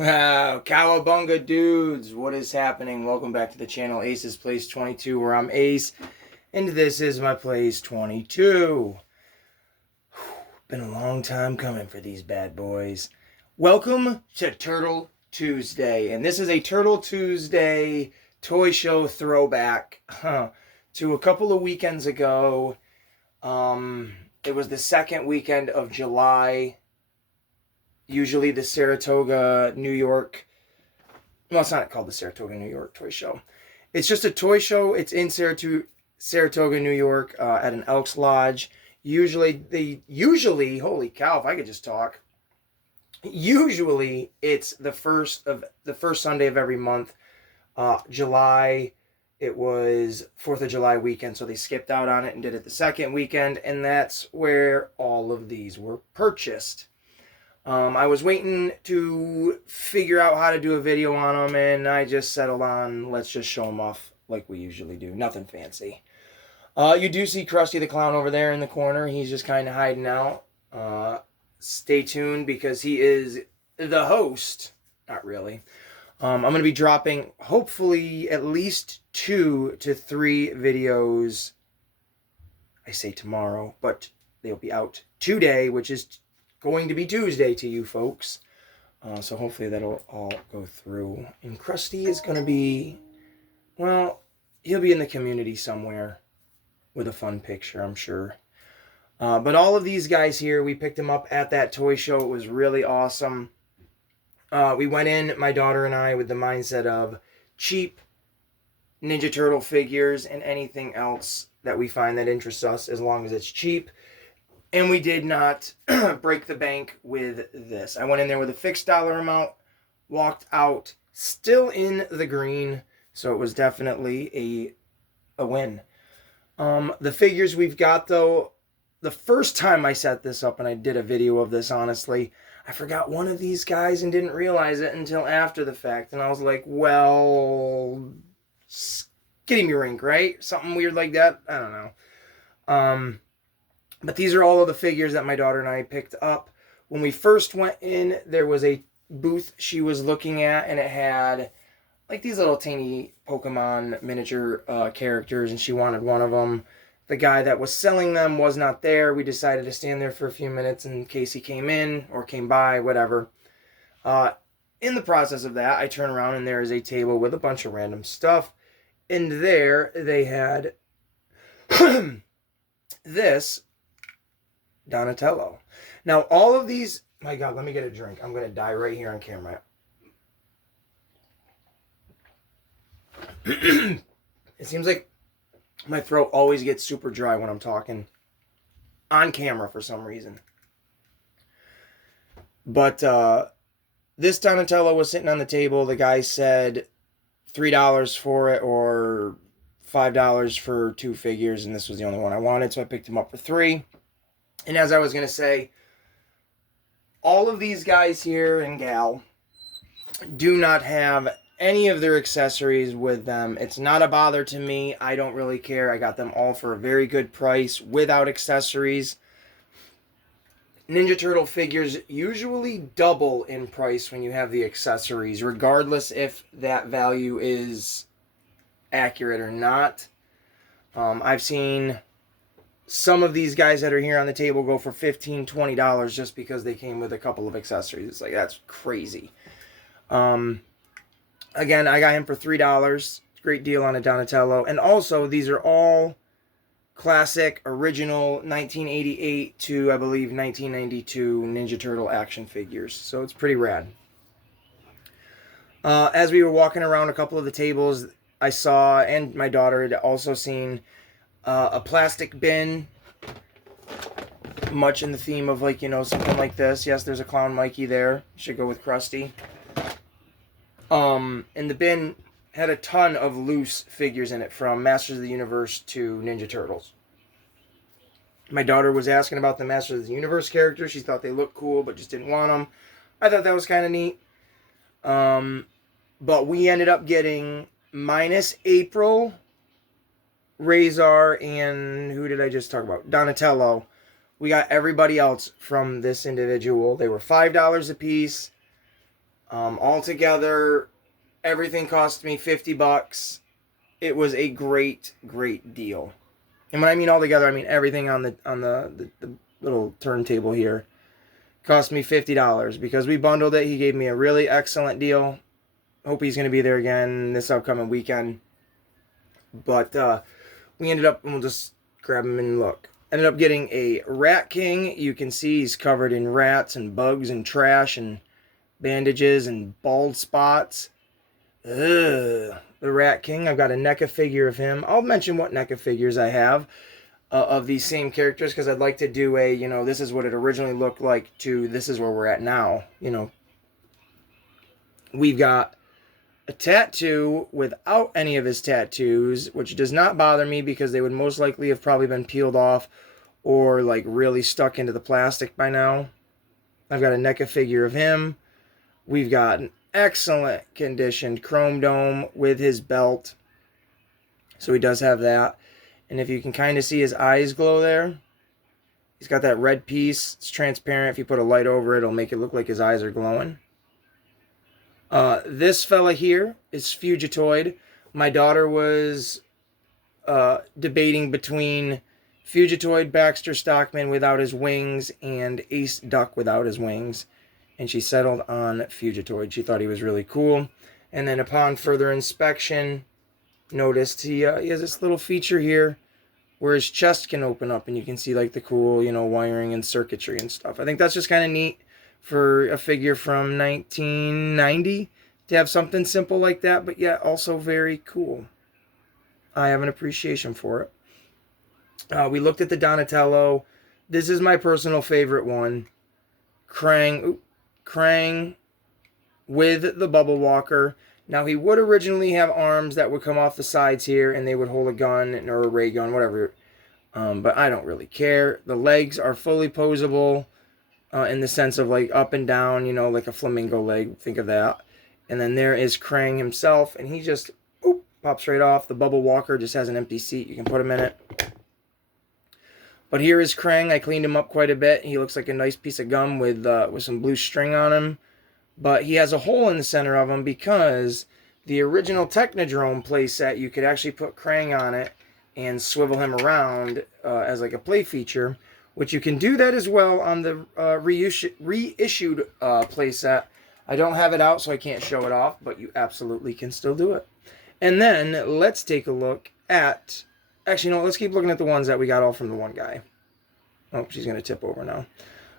Wow, Cowabunga dudes, what is happening? Welcome back to the channel Ace's Place 22, where I'm Ace, and this is my Place 22. Been a long time coming for these bad boys. Welcome to Turtle Tuesday, and this is a Turtle Tuesday toy show throwback to a couple of weekends ago. It was the second weekend of July. Usually the Saratoga, New York. Well, it's not called the Saratoga, New York Toy Show. It's just a toy show. It's in Saratoga, New York, at an Elks Lodge. Usually, holy cow, if I could just talk. Usually, it's the first Sunday of every month. July, it was 4th of July weekend, so they skipped out on it and did it the second weekend, and that's where all of these were purchased. I was waiting to figure out how to do a video on them, and I just settled on let's just show them off like we usually do. Nothing fancy. You do see Krusty the Clown over there in the corner. He's just kind of hiding out. Stay tuned because he is the host. Not really. I'm going to be dropping hopefully at least 2 to 3 videos. I say tomorrow, but they'll be out today, which is going to be Tuesday to you folks. So hopefully that'll all go through. And Krusty is going to be, well, he'll be in the community somewhere with a fun picture, I'm sure. But all of these guys here, we picked them up at that toy show. It was really awesome. We went in, my daughter and I, with the mindset of cheap Ninja Turtle figures and anything else that we find that interests us as long as it's cheap. And we did not break the bank with this. I went in there with a fixed dollar amount, walked out still in the green, so it was definitely a win. The figures we've got, though, the first time I set this up, and I did a video of this, honestly, I forgot one of these guys and didn't realize it until after the fact. And I was like, well, Skitty Rink, right? Something weird like that? I don't know. But these are all of the figures that my daughter and I picked up. When we first went in, there was a booth she was looking at, and it had like these little tiny Pokemon miniature characters, and she wanted one of them. The guy that was selling them was not there. We decided to stand there for a few minutes in case he came in or came by, whatever. In the process of that, I turn around, and there is a table with a bunch of random stuff. And there they had this Donatello. Now, all of these... My God, let me get a drink. I'm going to die right here on camera. It seems like my throat always gets super dry when I'm talking on camera for some reason. But this Donatello was sitting on the table. The guy said $3 for it or $5 for 2 figures, and this was the only one I wanted, so I picked him up for 3. And as I was going to say, all of these guys here and gal do not have any of their accessories with them. It's not a bother to me. I don't really care. I got them all for a very good price without accessories. Ninja Turtle figures usually double in price when you have the accessories, regardless if that value is accurate or not. I've seen some of these guys that are here on the table go for $15, $20 just because they came with a couple of accessories. It's like, that's crazy. Again, I got him for $3. Great deal on a Donatello. And also, these are all classic, original 1988 to, I believe, 1992 Ninja Turtle action figures. So it's pretty rad. As we were walking around a couple of the tables, I saw, and my daughter had also seen, a plastic bin, much in the theme of, like, you know, something like this. Yes, there's a Clown Mikey there. Should go with Krusty. And the bin had a ton of loose figures in it, from Masters of the Universe to Ninja Turtles. My daughter was asking about the Masters of the Universe characters. She thought they looked cool, but just didn't want them. I thought that was kind of neat. But we ended up getting minus April, Razor, and who did I just talk about? Donatello. We got everybody else from this individual. They were $5 a piece. Altogether, everything cost me $50. It was a great, great deal. And when I mean all together, I mean everything on the little turntable here cost me $50 because we bundled it. He gave me a really excellent deal. Hope he's going to be there again this upcoming weekend. But we ended up, and we'll just grab him and look. Ended up getting a Rat King. You can see he's covered in rats and bugs and trash and bandages and bald spots. Ugh. The Rat King. I've got a NECA figure of him. I'll mention what NECA figures I have of these same characters because I'd like to do a, this is what it originally looked like to this is where we're at now. We've got a tattoo without any of his tattoos, which does not bother me because they would most likely have probably been peeled off or like really stuck into the plastic by now. I've got a NECA figure of him. We've got an excellent conditioned Chrome Dome with his belt. So he does have that. And if you can kind of see his eyes glow there, he's got that red piece. It's transparent. If you put a light over it, it'll make it look like his eyes are glowing. This fella here is Fugitoid. My daughter was debating between Fugitoid Baxter Stockman without his wings and Ace Duck without his wings. And she settled on Fugitoid. She thought he was really cool. And then upon further inspection, noticed he has this little feature here where his chest can open up and you can see like the cool, wiring and circuitry and stuff. I think that's just kind of neat for a figure from 1990 to have something simple like that, but yet also very cool. I have an appreciation for it. We looked at the Donatello. This is my personal favorite one. Krang with the Bubble Walker. Now, he would originally have arms that would come off the sides here, and they would hold a gun or a ray gun, whatever. But I don't really care. The legs are fully posable in the sense of like up and down, like a flamingo leg. Think of that. And then there is Krang himself, and he just pops right off. The Bubble Walker just has an empty seat. You can put him in it. But here is Krang. I cleaned him up quite a bit. He looks like a nice piece of gum with some blue string on him. But he has a hole in the center of him because the original Technodrome playset, you could actually put Krang on it and swivel him around as like a play feature, which you can do that as well on the reissued playset. I don't have it out, so I can't show it off, but you absolutely can still do it. And then let's take a look at... Actually, no, let's keep looking at the ones that we got all from the one guy. Oh, she's going to tip over now.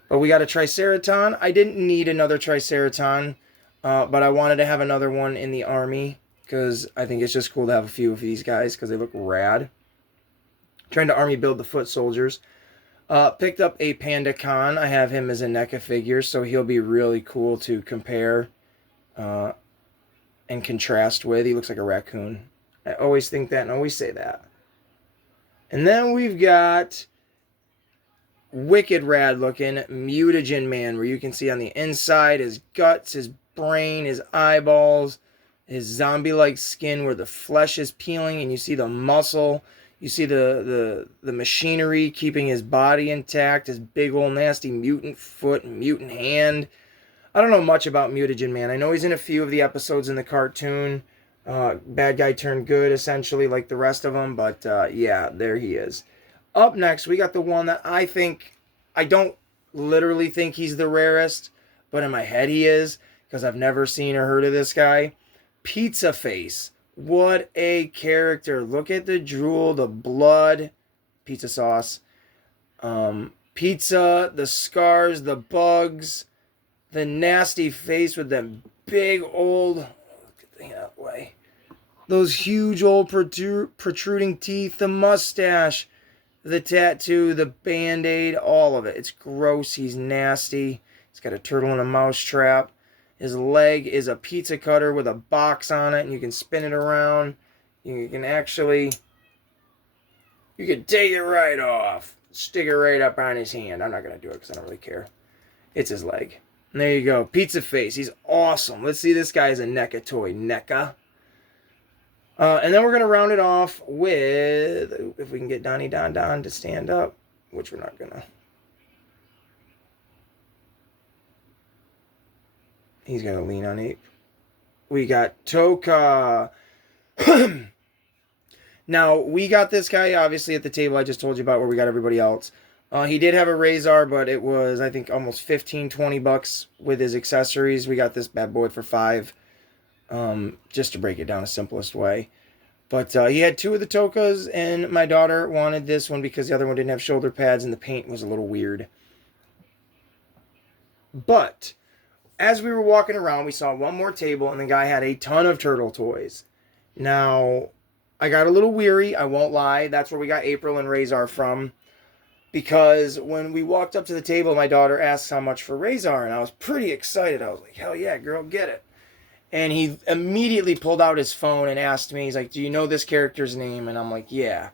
But we got a Triceraton. I didn't need another Triceraton, but I wanted to have another one in the army because I think it's just cool to have a few of these guys because they look rad. Trying to army build the foot soldiers. Picked up a Panda Khan. I have him as a NECA figure, so he'll be really cool to compare and contrast with. He looks like a raccoon. I always think that and always say that. And then we've got wicked rad looking Mutagen Man, where you can see on the inside his guts, his brain, his eyeballs, his zombie-like skin where the flesh is peeling, and you see the muscle. You see the machinery keeping his body intact, his big old nasty mutant foot and mutant hand. I don't know much about Mutagen Man. I know he's in a few of the episodes in the cartoon. Bad guy turned good, essentially, like the rest of them. But, yeah, there he is. Up next, we got the one that I don't literally think he's the rarest, but in my head he is, because I've never seen or heard of this guy. Pizza Face. What a character. Look at the drool, the blood, pizza sauce, pizza, the scars, the bugs, the nasty face with them big old, get that way, those huge old protruding teeth, the mustache, the tattoo, the band-aid, all of it. It's gross. He's nasty. He's got a turtle and a mouse trap. His leg is a pizza cutter with a box on it, and you can spin it around. You can take it right off. Stick it right up on his hand. I'm not going to do it because I don't really care. It's his leg. And there you go. Pizza Face. He's awesome. Let's see this guy as a NECA toy. NECA. And then we're going to round it off with, if we can get Donnie Don Don to stand up, which we're not going to. He's going to lean on Ape. We got Toka. Now, we got this guy, obviously, at the table I just told you about where we got everybody else. He did have a Razor, but it was, I think, almost $15-20 with his accessories. We got this bad boy for $5, just to break it down the simplest way. But he had 2 of the Tokas, and my daughter wanted this one because the other one didn't have shoulder pads, and the paint was a little weird. But as we were walking around, we saw one more table, and the guy had a ton of turtle toys. Now, I got a little weary, I won't lie. That's where we got April and Razor from. Because when we walked up to the table, my daughter asked how much for Razor, and I was pretty excited. I was like, hell yeah, girl, get it. And he immediately pulled out his phone and asked me, he's like, do you know this character's name? And I'm like, yeah.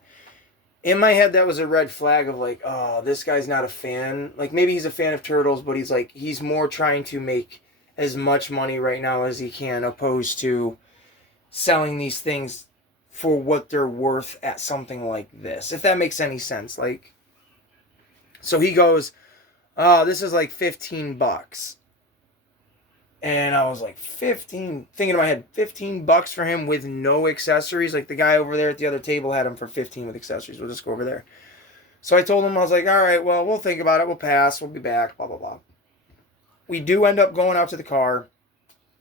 In my head, that was a red flag of like, oh, this guy's not a fan. Like, maybe he's a fan of Turtles, but he's like, he's more trying to make as much money right now as he can, opposed to selling these things for what they're worth at something like this, if that makes any sense. Like, so he goes, oh, this is like $15. And I was like, 15, thinking in my head, $15 for him with no accessories. Like, the guy over there at the other table had him for 15 with accessories. We'll just go over there. So I told him, I was like, all right, well, we'll think about it. We'll pass. We'll be back, blah, blah, blah. We do end up going out to the car.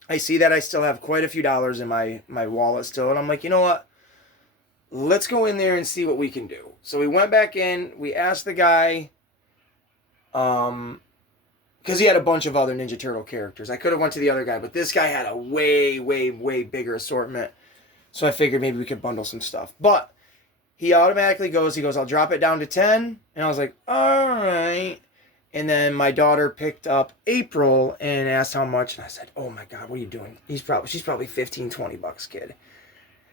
I see that I still have quite a few dollars in my wallet still. And I'm like, you know what? Let's go in there and see what we can do. So we went back in. We asked the guy, because he had a bunch of other Ninja Turtle characters. I could have went to the other guy, but this guy had a way, way, way bigger assortment. So I figured maybe we could bundle some stuff. But he automatically goes, I'll drop it down to 10. And I was like, all right. And then my daughter picked up April and asked how much. And I said, oh my God, what are you doing? She's probably $15-20, kid.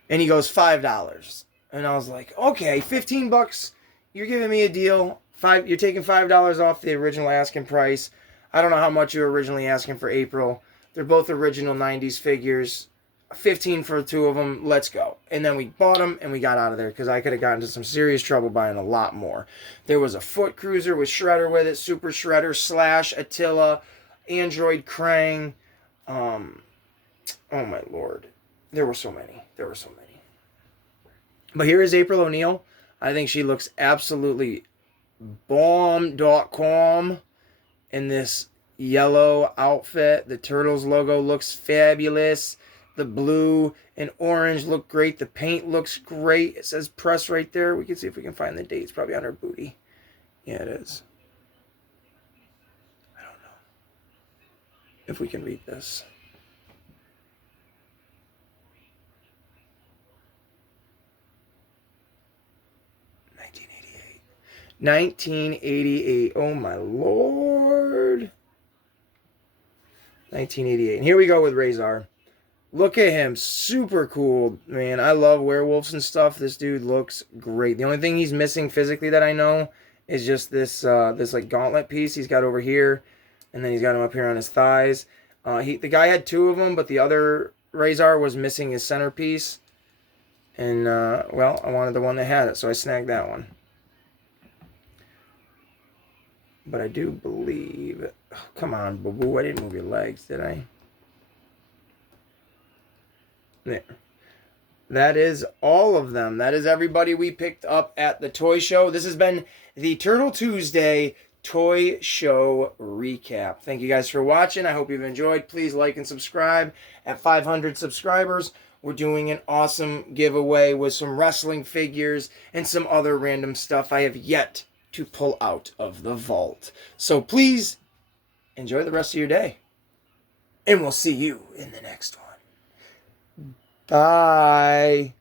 And he goes, $5. And I was like, okay, $15. You're giving me a deal. You're taking $5 off the original asking price. I don't know how much you were originally asking for April. They're both original 90s figures. 15 for 2 of them. Let's go. And then we bought them and we got out of there because I could have gotten into some serious trouble buying a lot more. There was a Foot Cruiser with Shredder with it, Super Shredder, Slash, Attila, Android Krang. Oh my Lord. There were so many. But here is April O'Neil. I think she looks absolutely bomb.com in this yellow outfit. The Turtles logo looks fabulous. The blue and orange look great. The paint looks great. It says press right there. We can see if we can find the date. It's probably on her booty. Yeah, it is. I don't know if we can read this. 1988. Oh my Lord. 1988. And here we go with Razor. Look at him. Super cool, man. I love werewolves and stuff. This dude looks great. The only thing he's missing physically that I know is just this this like gauntlet piece he's got over here. And then he's got him up here on his thighs. The guy had 2 of them, but the other Razor was missing his centerpiece. And, well, I wanted the one that had it, so I snagged that one. But I do believe... Oh, come on, boo-boo. I didn't move your legs, did I? There. That is all of them. That is everybody we picked up at the toy show. This has been the Turtle Tuesday Toy Show Recap. Thank you guys for watching. I hope you've enjoyed. Please like and subscribe. At 500 subscribers, we're doing an awesome giveaway with some wrestling figures and some other random stuff I have yet to pull out of the vault. So please enjoy the rest of your day. And we'll see you in the next one. Bye.